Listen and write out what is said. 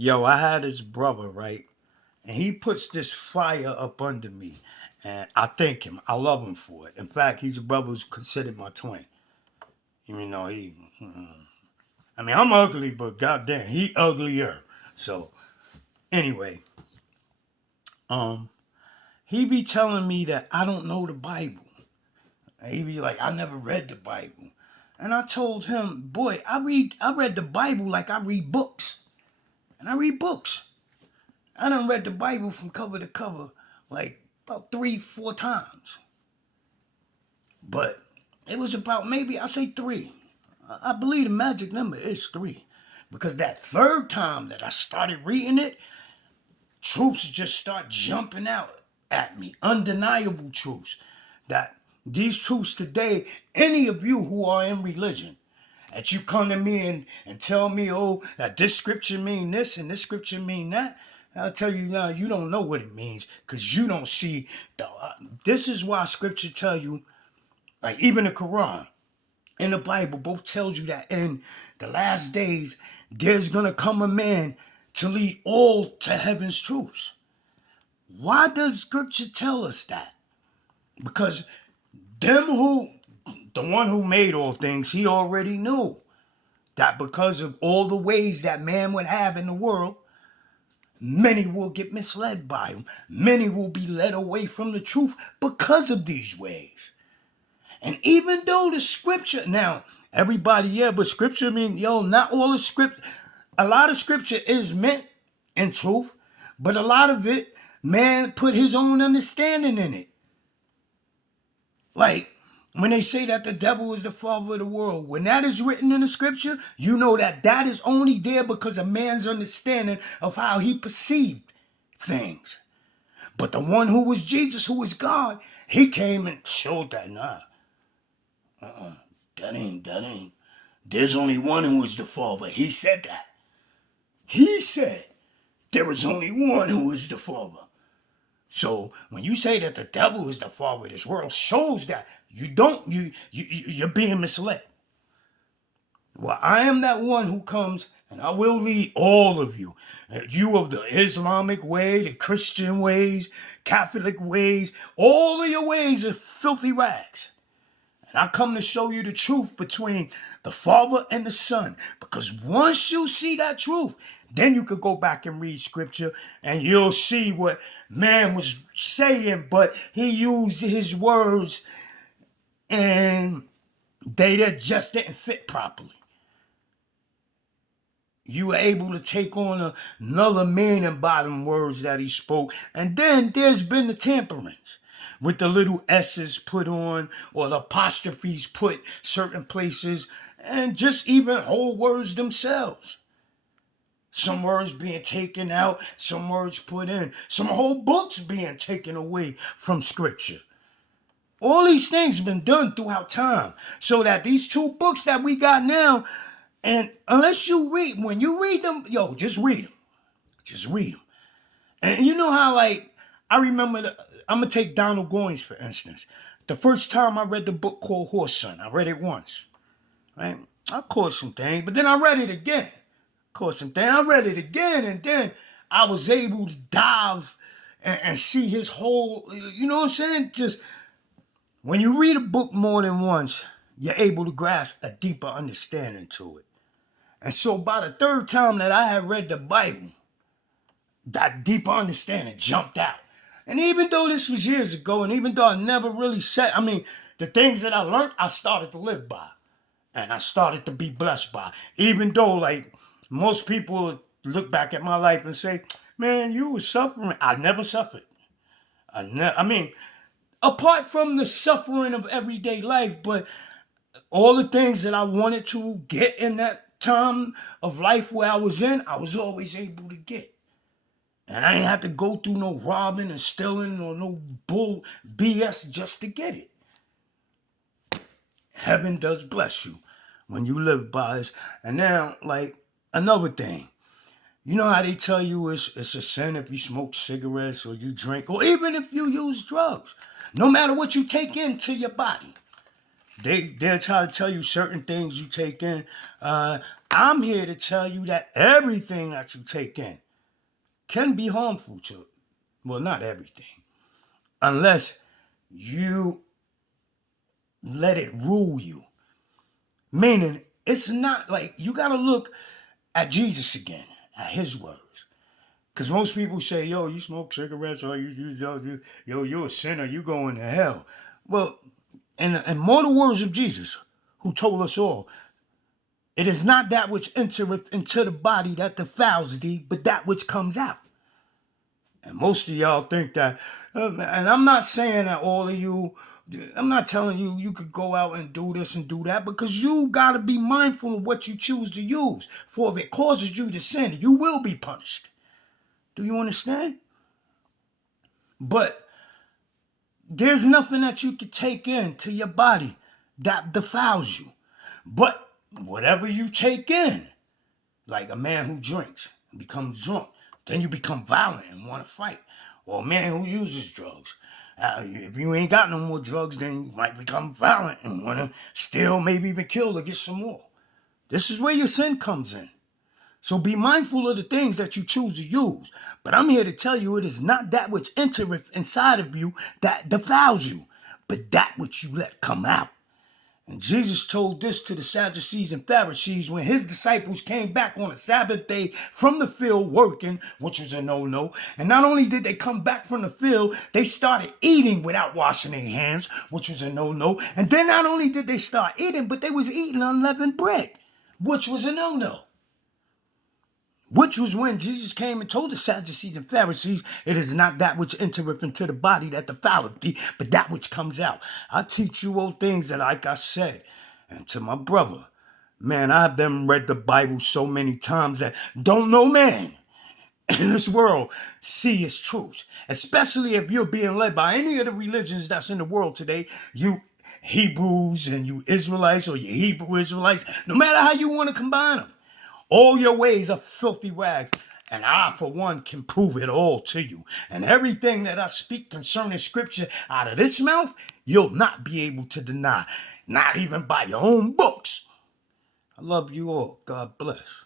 Yo, I had this brother, right? And he puts this fire up under me. And I thank him. I love him for it. In fact, he's a brother who's considered my twin. You know, I mean, I'm ugly, but goddamn, he uglier. So, anyway, um, he be telling me that I don't know the Bible. And he be like, I never read the Bible. And I told him, boy, I read the Bible like I read books. And I read books. I done read the Bible from cover to cover like about 3, 4 times. But it was about maybe, I say three. I believe the magic number is three. Because that third time that I started reading it, truths just start jumping out at me. Undeniable truths. That these truths today, any of you who are in religion, that you come to me and tell me, oh, that this scripture mean this and this scripture mean that. I'll tell you now, you don't know what it means because you don't see this is why scripture tell you, like even the Quran and the Bible both tells you that in the last days, there's going to come a man to lead all to heaven's truths. Why does scripture tell us that? Because the one who made all things, he already knew that because of all the ways that man would have in the world, many will get misled by him. Many will be led away from the truth because of these ways. And even though the scripture, now, everybody, yeah, but scripture, I mean, yo, not all the scripture, a lot of scripture is meant in truth, but a lot of it, man put his own understanding in it. Like, when they say that the devil is the father of the world, when that is written in the scripture, you know that that is only there because of man's understanding of how he perceived things. But the one who was Jesus, who was God, he came and showed that, nah, that ain't. There's only one who is the father. He said that. He said there is only one who is the father. So when you say that the devil is the father of this world, shows that you're being misled. Well, I am that one who comes and I will lead all of you. You of the Islamic way, the Christian ways, Catholic ways, all of your ways are filthy rags. And I come to show you the truth between the Father and the Son. Because once you see that truth, then you could go back and read scripture and you'll see what man was saying, but he used his words and they just didn't fit properly. You were able to take on another meaning by them words that he spoke. And then there's been the tamperings with the little S's put on or the apostrophes put certain places and just even whole words themselves. Some words being taken out, some words put in, some whole books being taken away from scripture. All these things have been done throughout time so that these two books that we got now, and unless you read, when you read them, yo, just read them. Just read them. And you know how, like, I remember, I'm going to take Donald Goines, for instance. The first time I read the book called Horse Son, I read it once. Right? I caught some things, but then I read it again. I read it again, and then I was able to dive and see his whole, you know what I'm saying? Just, when you read a book more than once, you're able to grasp a deeper understanding to it. And so by the third time that I had read the Bible, that deeper understanding jumped out. And even though this was years ago, and even though I never really said, I mean, the things that I learned, I started to live by. And I started to be blessed by. Even though, like, most people look back at my life and say, man, you were suffering. I never suffered. I mean, apart from the suffering of everyday life, but all the things that I wanted to get in that time of life where I was in, I was always able to get. And I ain't have to go through no robbing and stealing or no bull BS just to get it. Heaven does bless you when you live by it. And now, like, another thing. You know how they tell you it's a sin if you smoke cigarettes or you drink or even if you use drugs. No matter what you take into your body. They'll try to tell you certain things you take in. I'm here to tell you that everything that you take in can be harmful to it. Well, not everything, unless you let it rule you. Meaning, it's not like you got to look at Jesus again, at his words. Because most people say, yo, you smoke cigarettes or you're a sinner, you going to hell. Well, in mortal words of Jesus, who told us all, it is not that which entereth into the body that defiles thee, but that which comes out. And most of y'all think that, and I'm not saying that all of you, I'm not telling you you could go out and do this and do that, because you got to be mindful of what you choose to use. For if it causes you to sin, you will be punished. Do you understand? But there's nothing that you can take into your body that defiles you. But whatever you take in, like a man who drinks and becomes drunk, then you become violent and want to fight. Or a man who uses drugs. If you ain't got no more drugs, then you might become violent and want to steal, maybe even kill to get some more. This is where your sin comes in. So be mindful of the things that you choose to use. But I'm here to tell you it is not that which entereth inside of you that defiles you, but that which you let come out. And Jesus told this to the Sadducees and Pharisees when his disciples came back on a Sabbath day from the field working, which was a no-no. And not only did they come back from the field, they started eating without washing their hands, which was a no-no. And then not only did they start eating, but they was eating unleavened bread, which was a no-no. Which was when Jesus came and told the Sadducees and Pharisees, it is not that which entereth into the body that defileth thee, but that which comes out. I teach you all things that, like I said, and to my brother, man, I've been read the Bible so many times that don't no man in this world see its truths. Especially if you're being led by any of the religions that's in the world today, you Hebrews and you Israelites or you Hebrew Israelites, no matter how you want to combine them. All your ways are filthy rags, and I, for one, can prove it all to you. And everything that I speak concerning Scripture out of this mouth, you'll not be able to deny, not even by your own books. I love you all. God bless.